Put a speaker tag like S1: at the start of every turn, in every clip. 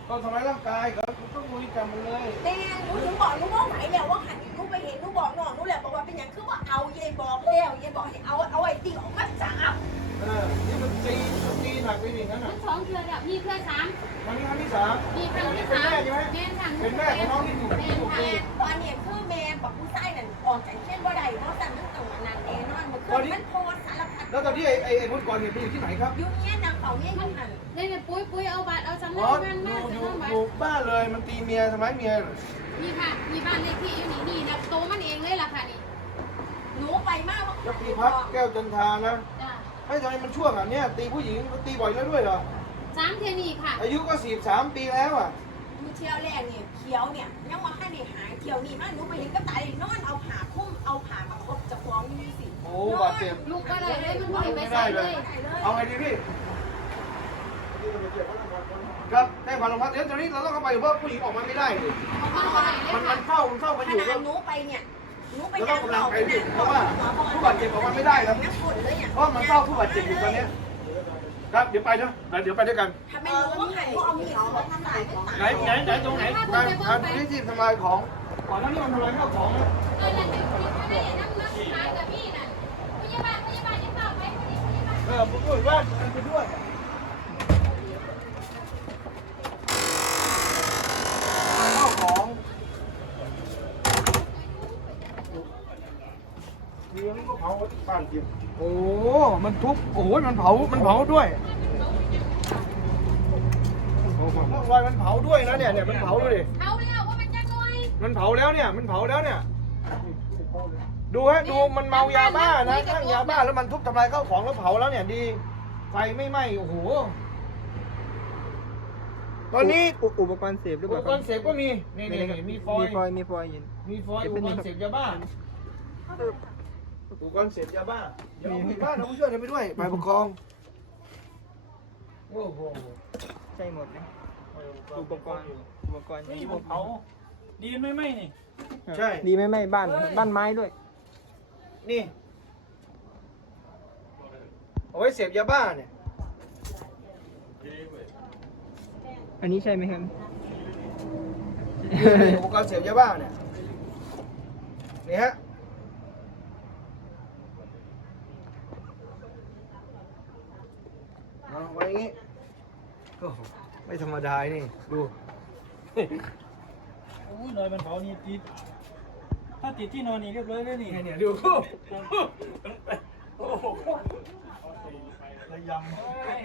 S1: ก็ทำร้ายร่างกายครับต้องบริกรรมมันเลย
S2: แต่หนูถึงบอกหนูว่าไหนแล้วว่าหันหนูไปเห็นหนูบอกน้องหนูแหละบอกว่าเป็นอย่างคือว่าเอาเย่บอกแล้วเย่บอกให้เอาไอ้ติ๊กออกมาจับ
S1: นี่มันตีหนักไปอย่างนั้นอ่ะ
S3: สองเดือนแล้วพี่เพื่อนสาม
S1: ครั้งที่สาม
S3: พี่ครั้งที่สาม
S1: เป็นแม่ของน้องที่ถูก
S2: ตอนนี้คือแม่บอกผู้ชายนั่นออกจากเช่นว่าใดเพราะแต่มันต้องนานแน่นอนมันโพสสารพัด
S1: แล้วตอนที่ไอ้คนก่อนเนี่ยไปอยู่ที่ไหนครับ
S2: ยุ่งเงี้ยนางเป่าเงี้ยยุ่งหัน
S3: เนี่ยปุ้ยเอาบัตรเอาจำได้บ้าน
S1: อยู่บ้านเลยมันตีเมียทำร้ายเมีย
S3: นี่ค่ะมีบ้านเลขที่อยู่นี่นะโตมันเองเลยล่ะค่ะนี่
S2: หนูไปมาก
S1: แล้วตีพักแก้วจันทานะไม่ทำไมมันช่วงอ่ะเนี่ยตีผู้หญิงตีบ่อยแล้วด้วยเหรอ
S3: 3 เดือนนี่ค่ะ
S1: อายุก็43 ปีแล้วอ่ะ
S2: มีเที่ยวแรกเนี่ยเขียวเนี่ยยังมาให้ในหายเที่ยวนี่มาหนูไปเห็นก็ตายนอนเอาผ่าคุ้มเอาผ่ามาครบจะฟ้องนี่สิ
S1: โอ้บาดเจ็บ
S3: ลูกก็เลยมันบ่อยไปใส่เลย
S1: เอาไงดีพี่ครับแจ้งความลงพักเดี๋ยวตอนนี้เราต้องเข้าไปเพราะผู้หญิงออกมาไม่ได้มันเข้ามาอยู่
S2: แล้วหนูไปเนี่ยหนูไป
S1: แล้วก็กำลังไปอยู่เพราะว่าผู้บาดเจ็บออกมาไม่ได้ครับเพราะมันเข้าผู้บาดเจ็บอยู่ตอนนี้ครับเดี๋ยวไปนะเดี๋ยวไปด้วยกัน
S2: ถ้าไม่รู้ว่าใครเอามีดเขาทำลาย
S1: ไหนตรงไหนมาที่ที่ทำลายของก่อนหน้านี้มันทำลายข้าวของนะผมพูดว่าไปด้วยข้าวของมีอันนี้ก็เผาบ้านจริงโอ้มันทุบโอ้ยมันเผาด้วยรอยมันเผาด้วยนะเนี่ยมันเผาด้วย
S3: เผาแล้วว่ามันจะน้อย
S1: มันเผาแล้วเนี่ยดูฮะดูมันเมายาบ้านะข้างยาบ้าแล้วมันทุบทำลายข้าวของแล้วเผาแล้วเนี่ยดีไฟไม่ไหม้โอ้โหตอนนี้
S4: อุปกรณ์เสพหรือเปล่า
S1: อุปกรณ์เสพก็มีนี่มีฟอยล์
S4: มีฟอยล์
S1: อุปกรณ์เสพยาบ้าอุปกรณ์เสพยาบ้าเดี๋ยวมีบ้านเราผู้ช่วยกันไปด้วยฝ่ายปกครองโอ้โห
S4: ใช่หมดนะอุปกรณ์
S5: นี่ผมเผาดีไม่นี่
S1: ใช่
S4: ดีไม่บ้านไม้ด้วย
S1: นี่เอาไว้เสพยาบ้าเนี่ย
S4: อันนี้ใช่ไหมครับ
S1: อุปกรณ์เสพยาบ้าเนี่ยนี่ฮะเอาไว้อย่างงี้ไม่ธรรมดานี่ดู
S5: โอ้ยนอนมันเผานี่ติดถ้าติดที่นอนนี่เรียบร้อยเลยนี่
S1: เนี่ยดูโอ้โหระยำ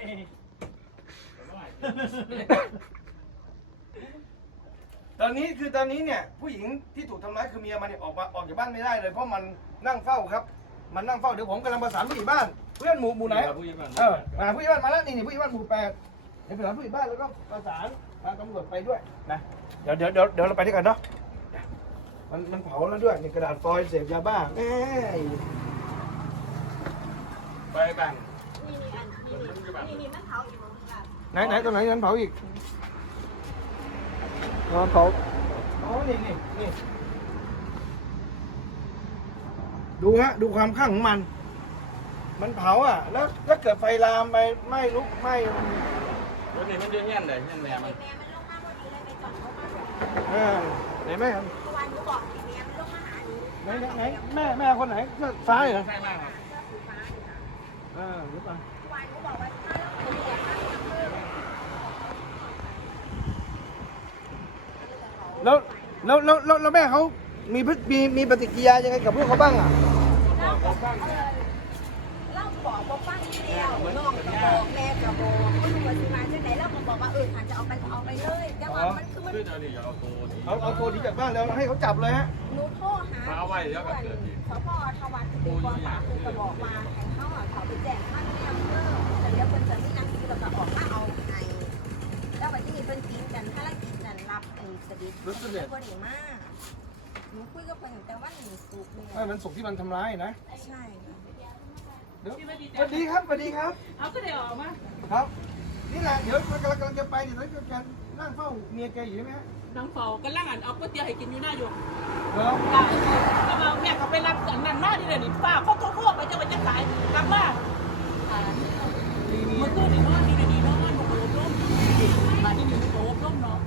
S1: ตอนนี้เนี่ยผู้หญิงที่ถูกทำร้ายคือเมียมันเนี่ยออกจากบ้านไม่ได้เลยเพราะมันนั่งเฝ้าครับมันนั่งเฝ้าเดี๋ยวผมกำลังประสานผู้ใหญ่บ้านเพื่อนหมู่ไหนผู้ใหญ่บ้านผู้ใหญ่บ้านมาแล้วนี่ผู้ใหญ่บ้านหมู่8เดี๋ยวประสานผู้ใหญ่บ้านแล้วก็ประสานทางตำรวจไปด้วยนะเดี๋ยวเราไปด้วยกันเนาะมันเผาแล้วด้วยนี่กระดาษฟอยล์เสพยาบ้าไปแบ่ง
S2: นี่มันเผาอีก
S1: ไหนตรงไหนนั้นเผาอีก
S4: เผา
S1: อ๋อนี่ดูฮะดูความข้างของมันเผาอ่ะแล้วถ้าเกิดไฟลามไปไม่ลุกไม่
S5: รถนี่มันเยอะแยะเลยแม่มัน
S2: ลงมาพอดีเลยไปจอดเขามา
S1: ไหนแม่ครับ
S2: เมื่อวานหนูบอกแม่มันลงมาหาหนู
S1: ไหนแม่คนไหนซ้ายเหรอ
S5: ใช่มากครับ
S1: หรือเปล่า
S2: เมื่อวานหนูบอกว่า
S1: แล้วแม่เขามีปฏิกิริยายังไงกับพวกเขาบ้างอ่ะ
S2: เล่าบอกว่าป้าที่แล้วน้องกระบอกแม่กระบอกเขาดูว่าที่มาที่ไหนแล้วก็บอกว่าฉันจะเอาไปเลยแต่ว่ามันคือมัน
S1: เอาตัวที่จากบ้านแล้วให้เขาจับเลยฮะ
S2: หนูโทรหาสพทวัดคือก่อนฝากคือกระบอกมาแข่งเข้าเขาไปแจ้งท่านที่อำเภอแต่เดี๋ยวคนจะมีนักที่แบบออกมาเอาไงแล้ววันที่มีเป็นทีมกันถ้าละกิจกันรับไอ้สดิษฐ์ก็ดีมากหนูคุยกับเพื่อนแต่ว่าหนูสุกเลย
S1: มันสุกที่มันทำร้ายนะ
S2: ใช่
S1: สวัสดีครับ
S3: เอาก็เดี๋ยวออกมา
S1: ครับนี่แหละเดี๋ยวมันกำลังจะไปเดี๋ยวจะนั่งเฝ้าเมียแกอยู่ใช่ไหมฮะ
S6: นั่งเฝ้ากันล่างเอาก๋วยเตี๋ยวให้กินอยู่หน้าอยู่
S1: เหรอ
S6: ก็มาแม่เขาไปรับอันนั้นมาที่ไหนนี่ป้าเขาโทรไปจะไปจะขายกลับมาเมื่อคืนนี่นอนดีๆนอนหนูโดนล้มมาที่นี่หนูโดนล้มเนาะ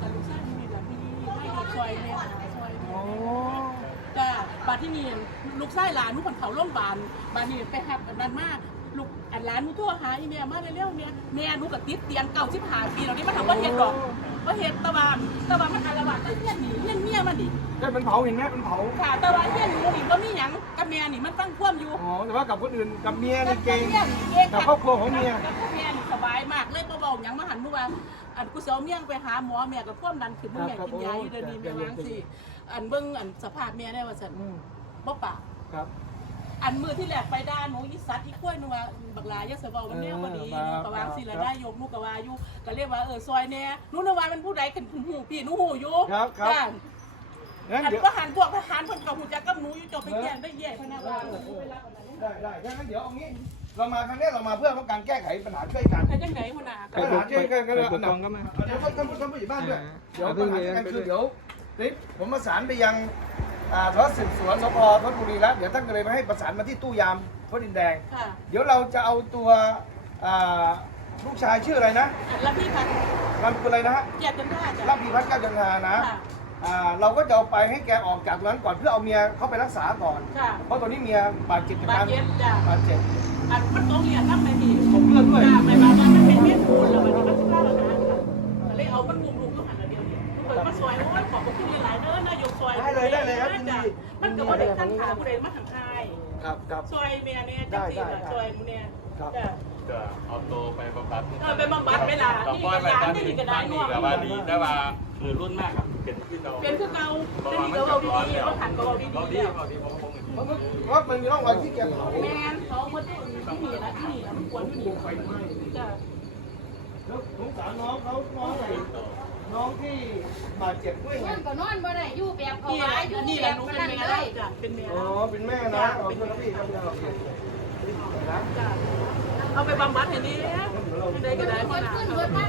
S6: ที่นี่ลูกชายหลานหนูคนเขาโรงพยาบาลบ้านนี้ไปหับกันนั้นมากลูกอันหลานหนูโทรหาอีเมียมาเร็วๆเนี่ยแม่หนูก็ติดเตียง95 ปีแล้วนี่มาทำว่าเฮ็ดดอกว่าเฮ็ดตะวันมันอาละวาดตั้งเฮียนหนีเฮียนเมียมันดิ
S1: ได้เป็นเผาเห็นไหมเป็นเผา
S6: ค่ะตะวันเฮียนหนูนี่บ่มีหยังกับแม่นี่มันตั้งคว่ำอยู่
S1: อ๋อแต่ว่ากับคนอื่นกับเมียนี่เก่ง
S6: เก่ง
S1: กับครอบครัวของเมีย
S6: กับพ่อแม่นี่สบายมากเลยบ่เบาหยังมาหันหนูว่าอันกูสิเอาเมียไปหาหมอแม่ก็ความดันขึ้นเมื่อแม่กินยาอยู่เดือนนี้แม่วางสิอันเบิ่งอันสภาพแม่ได้ว่าซั่นบ่ปาก
S1: ครับ
S6: อันมือที่แหลกไปด้านหนูอีสัตว์อีกล้วยหนูว่าบักลายยะเสบามันแนวบ่ดีหนูก็วางสิละได้ยกหนูก็ว่าอยู่ก็เรียกว่าซอยแน่หนูนึกว่ามันผู้ใดกันหูพี่หนูหูอยู่
S1: ครับงั้น
S6: อัน
S1: เดี๋ยว
S6: ก็หันพวกทหารเพิ่นก็ฮู้จักกับหนูอยู่จบไปแย่งได้แย่พนักงาน
S1: ได้งั้นเดี๋ยวเอางี้เรามาครั้งนี้เรามาเพื่อต้องการแก้ไขปัญหาช่วยกัน
S6: ใครจังได๋หัวหน้า
S1: ปัญหาช่วยกันก็เลย
S4: ปกครองก็มา
S1: เดี๋ยวท่านผู้ใหญ่บ้านด้วยเดี๋ยวปัญหาช่วยกันคือเดี๋ยวผมประสานไปยังสารสืบสวนสพธนบุรีแล้วเดี๋ยวท่านก็เลยมาให้ประสานมาที่ตู้ยามพระดินแดง
S6: ค่ะ
S1: เดี๋ยวเราจะเอาตัวลูกชายชื่ออะไรนะ
S6: แล้วพี่พัด
S1: นามสกุลอะไรนะฮะ
S6: เกียรติจันทราจ้ะ
S1: รับพีพัฒน์แก้วจันทรานะเราก็จะเอาไปให้แกออกจากตรงนั้นก่อนเพื่อเอาเมียเข้าไปรักษาก่อน
S6: ค่ะ
S1: เพราะตอนนี้เมียบาดเจ็บจาก
S6: บา
S1: การ
S6: ดเจ็บจ้ะ
S1: บาดเจ็บ
S6: อันมันต้องเรียนนำแม่พี่
S1: ผมเลือดด้วย
S6: จ้ะไม่ว่ามันเป็นเม็ดปูนแล้วมันมันสิพาเราหาก็เลยเอามันลุมๆลูกหันละเดียวนี่ลูกเปิดมาซอยโอ้ยขอบคุณหลายๆเด้อนายกซอย
S1: ได้เลยครับยินดี
S6: มันก็บ่ได้ตั้งขาผู้ใดมาทางทาย
S1: ครับ
S6: ซอยแม่เนี่ยจังซี่ล่ะซอยหมู่เนี่ยจ้ะ
S7: จะเอาตัวไปบำบัด
S6: ไปบำบัดเวลา
S7: ต้องปล่อยไปตอนนี้ตอนนี้แบบว่าดีแต่ว่ามือรุ่นมากครับเป็นที่เรา
S6: เป็นคือเก่าเป็นที่เราดีๆเขาหันก็เราดี
S7: เรา
S6: ๆ
S7: ดี
S6: แล้ว
S7: เราดีเพราะคง
S1: เพราะมันมีร่องรอยที่แกเผา
S6: แม่นเขาหมดที่นี่นะที่นี่มันควรที่นี่จ้ะ
S1: แล้วสงสารน้องเขาน้องที่บาดเจ็บด้วยไง
S3: นอนก็นอนบ่ได้อยู่แบบเอา
S6: นี่
S3: ไว้
S6: แหละ
S3: อยู่
S6: นี่แห
S3: แบ
S6: ละ
S3: บ
S6: หนู
S3: บ่
S6: เป็น
S3: นั่น
S6: แม่
S3: เล
S6: แล้ว
S3: ย
S6: จ้ะเป็นแม่
S1: อ๋อ
S6: แล้ว
S1: เป็นแม่นะขอบคุณครับพี่ครับพี่ครับ
S6: จ้ะเอาไปบำบัดให้นี่ได้ก็ได้
S3: ค
S6: พ่อน หน้า
S3: ขึ้นรถนั่ง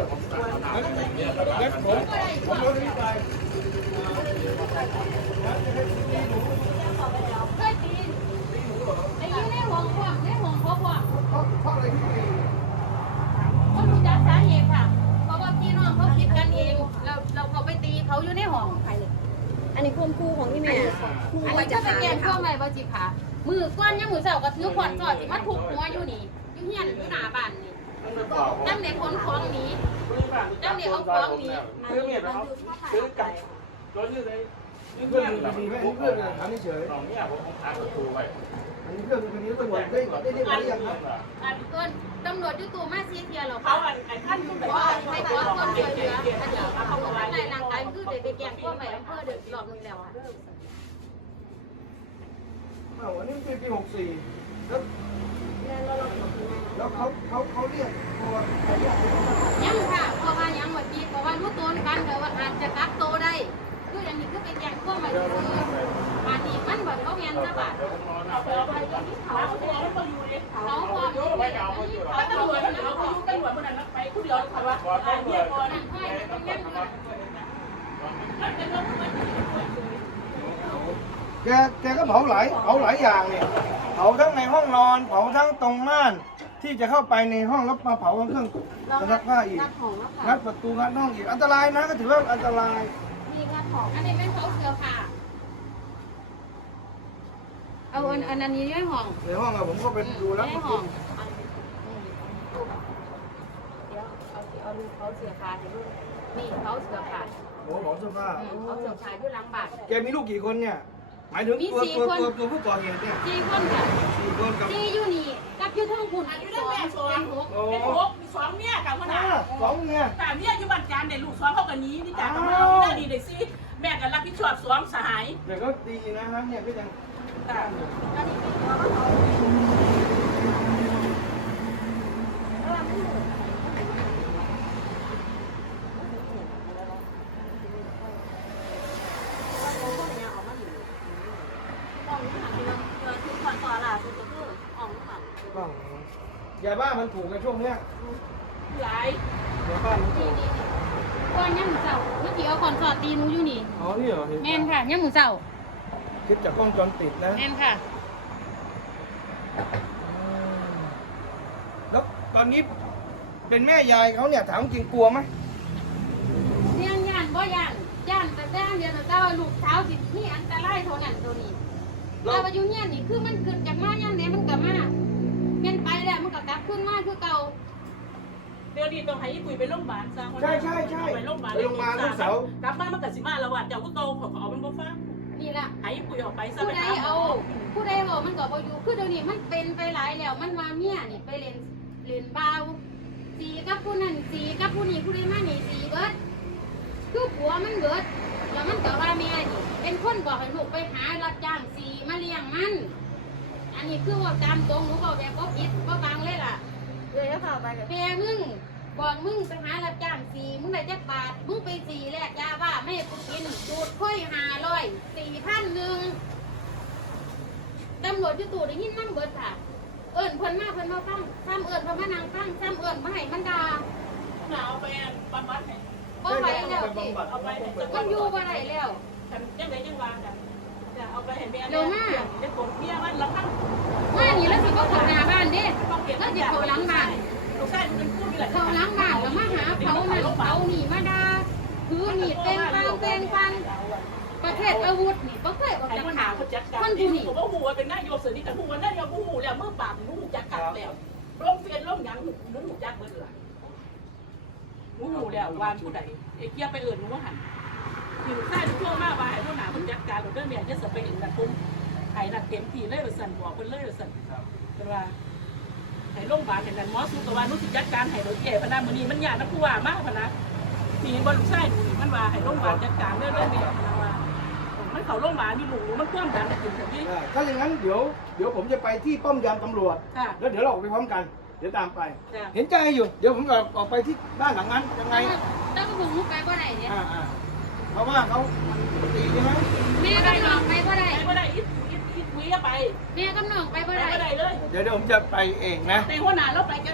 S1: งั้นผมรถนี้ไป
S3: เคยตีนไอ้อยู่ในห้องความในห้องเขาความ
S1: เพราะอะไรที่ตี
S3: ก็รู้จักสาเหตุค่ะ เพราะว่าพี่น้องเขาคิดกันเองเราเขาไปตีเขาอยู่ในห้อง
S2: อันนี้ควมคู่ของพี่แม่
S3: อันนี้จะไปแกงข้าวใหม่บ่จิค่ะมือก้อนยังมือเสาร์ก็ถือขวดจอดสิมาถูกหัวอยู่นี่อยู่เฮียนอยู่หน้าบ้านนี่ตั้งแต่ขนของหนี้ตั้งแต่เอาของหนี้
S7: ซื้อเมียไปเขาซื้อไก่รถยืดเลย
S1: เพื่อนดีไหมเพื่อนถามเฉย
S7: สองเนี่ยผมหาประตูไว้
S1: อันนี้เพื่อนคนนี้ตำรวจได้เรียกหรือยังครับ
S3: อันต้นตำรวจอยู่ตัวมาซีเทียหรอ
S6: เขา
S3: คะ
S6: ไอ้ท่านก็แบบ
S3: ว่า
S6: ว่า
S3: ให้ขอความช่วยเหลืออันนี้เขาบอกว่าในร่างกายมันคือไปแกงข้าวใหม่อำเภอเดือดร้อนนึงแล้วอ่ะ
S1: อันนี้ปี64แล้วเขาเรียกตัว
S3: ยังค่ะเพราะว่ายังเมื่อกี้เพราะว่ารู้ตัวกันแต่ว่าอาจจะกักตัวได้คืออย่างนี้คือไปแกงข้าวใหม่คืออันนี้มันแบบเขาเงียนซะบาด
S6: เอาไปเขาเขาอยู่เลย
S3: เขาความรู้
S6: ถ้าตำรวจมันเอาเขาอยู่ตำรวจมันนั้นไปผู้เดียวค่ะว่าไอ้เนี่ยก่อน
S3: นั่นให้มันยังอยู่
S1: แกก็เผาหลายอย่างเนี่ยเผาทั้งในห้องนอนเผาทั้งตรงม่านที่จะเข้าไปในห้องแล้วมาเผาเครื่องซักผ้าอีก
S3: งัดของแล้วค่ะ
S1: งัดประตูงัดห้องอีกอันตรายนะก็ถือว่าอันตราย
S3: มีงัดของอันนี้เป็นเขาเสือค่ะเอาอันนี้ด้วยห้อง
S1: ในห้องอะผมก็ไปดูแล้ว
S3: ได้
S1: มัน
S3: ห้อ
S1: คุ
S3: ง
S1: ณ
S3: เดี๋ยวเอาลูกเขาเสือขาดนี่เขาเสือขาด
S1: โอ้โหเสื้อผ้า
S3: เขาเสือขาดอยู่หลังบ้าน
S1: แกมีลูกกี่คนเนี่ยหมายถึงตัวผู้ก่อเหตุเนี่ย
S3: 4 คนค่ะ
S1: 4 คนกับ
S3: 4อยู่นี่กับอยู่ทั้งคุณ
S6: อยู่ในแม่สอง
S3: เป็น6
S6: เป็นหกมีสองเมียกับมัน
S1: 2เนี่ย
S6: แต่เมียอยู่บ้านจานในลูกสองเขากันนี้นี่จ้ากับเราได้ดีเลยสิแม่กันรับผิดชอบสวมสหาย
S1: เดี๋ยวก็ดีนะครับเนี่ยพี่ยัง
S2: อันนี้เป็นตัวเขา
S1: ยาบ้ามันถูกในช่วงเนี้ย
S6: หลาย
S1: ยาบ้ามันถูก
S3: ก้อนยังหมูเจ้าเมื่อกี้เอาคอนสอดตีหนูอยู่นี่
S1: อ๋อนี่เหรอ
S3: แม่นค่ะยังหมูเจ้า
S1: คลิปจากกล้องจรปิดนะ
S3: แม่นค่ะ
S1: แล้วตอนนี้เป็นแม่ยายเขาเนี่ยถามจริงกลัวไหม
S3: เรียนย่านบ่ย่านแต่เดียวแต่ว่าลูกสาวสินี่อันตรายเท่านั้นตัวนี้เราไปอยู่เนี่ยนี่คือมันเกิดจากมาย่างไหนมันกลับมาเปลี่ยนไปแล้วมันก็กลับขึ้นมาคือเก่า
S6: เดี๋ยวนี้ต้องให้ปุ๋ยไปโรงพยาบาลซะ
S1: ใช่
S6: ไปโรงพยาบาล
S1: ไปโรงพยาบาลลูกสาว
S6: กลับบ้านมันก็สิมาแล้วว่าเจ้าก็โตขอเอามันบ่ฟัง
S3: นี่ล่ะ
S6: ให้ปุ๋ยออกไปซะ
S3: ผู้ใดเอาผู้ใดบอกมันก็บ่อยู่คือเดี๋ยวนี้มันเป็นไปหลายแล้วมันมาเมียนี่ไปเล่นเบาสีกับผู้นั้นสีกับผู้นี้ผู้ใดมานี่สีเบิดคือผัวมันเบิดแล้วมันก็ว่าแม่นี่เป็นคนบอกให้ลูกไปหารับจ้างสีมาเลี้ยงมันอันนี้คือว่าตามตรงหนูบอกแบบบ่ผิดบ่ฟังเลยล่ะ
S2: เลยแล้วพาไปกับ
S3: แม่มึงบอกมึงไปหารับจ้างสีมึงได้จักบาทมึงไปสีแลกยาบ้าไม่ให้กูกินดูดค่อย4,100ตำรวจอยู่ตู่ได้ยินนั่งเบิดค่ะ เอิญเพิ่นมาฟังซ้ำเอิญเพิ่นมานั่งฟังซ้ำเอิญมาให้มันด่า
S6: เอาไปบำบัดให้
S3: บ่ไหวแล้วสิ
S6: เอาไปให้เจ้า
S3: มันอยู่บ่ได้แล้ว
S6: จังได๋จังว่ากันจะเอาไปให้แม่
S3: เร็วมาก
S6: เด็กคนเมียมันละพัน
S3: มานี่แล้วสิบ่เข้าหน้าบ้านเด้แล้วสิเข้าหลังบ้าน
S6: ลูกชายมันเป็นผู้นี่แหละ
S3: เข้าหลังบ้านแล้วมาหาเขานั่นเขานี่มาด่าถือมีดเป็นฟังประเภทอาวุธนี่บ่เคยออก
S6: ให้
S3: จาก
S6: มัน
S3: ข่า
S6: หาว คนจัดการ
S3: คน
S6: ที่
S3: ผู้
S6: นี่
S3: นี่
S6: ผมว่าหัวเป็นนายกเสือนี่แต่หัวนั่นยังหูแล้วเมื่อปราบหูจักกัดแล้วร่มเฟียนร่มยังหูจักเบิดล่ะหูแล้ววานผู้ใดไอ้เกียไปเอิญหูหันอยู่ค่ายทั่วมาว่าให้ผู้หนาคนจัดการเรื่องเนี่ยจะสเปนนะคุ้มไอ้นักเต็มที่เลยสั่นบอกคนเลยสั่นเป็นว่าให้โรงพยาบาลเห็นกันหมอสู้กับว่านุสิจัดการให้โดยแย่พนักมือนี้มันยากนะผู้ว่ามากพนักมีบอลลูกชายดูมันว่าให้โรงพยาบาลจัดการเรื่องเนี่ยว่ามันเขาโรงพยาบาลมีหลูมันคว่ำดันถึงแบบนี้
S1: ถ้าอย่างนั้นเดี๋ยวผมจะไปที่ป้อมยามตำรวจ
S6: ค่ะ
S1: แล้วเดี๋ยวเราออกไปพร้อมกัน เดี๋ยวตามไป
S6: จ้ะ
S1: เห็นใจอยู่ เดี๋ยวผมออกไปที่บ้านหลังนั้นยังไง
S3: แล้วก็บุกลุกไปบ่ได้เนี่ย
S1: เพราะว่าเขาตีใช่ไหม
S3: แม่กับน้องไปบ่ได้
S6: ไปก็ได้อีกคุยไป
S3: แม่กับน้องไปบ่
S6: ไป
S3: ได้
S6: ก็ได้เลย
S1: เดี๋ยวผมจะไปเองนะ
S6: แต่หัวหน้าเราไปกัน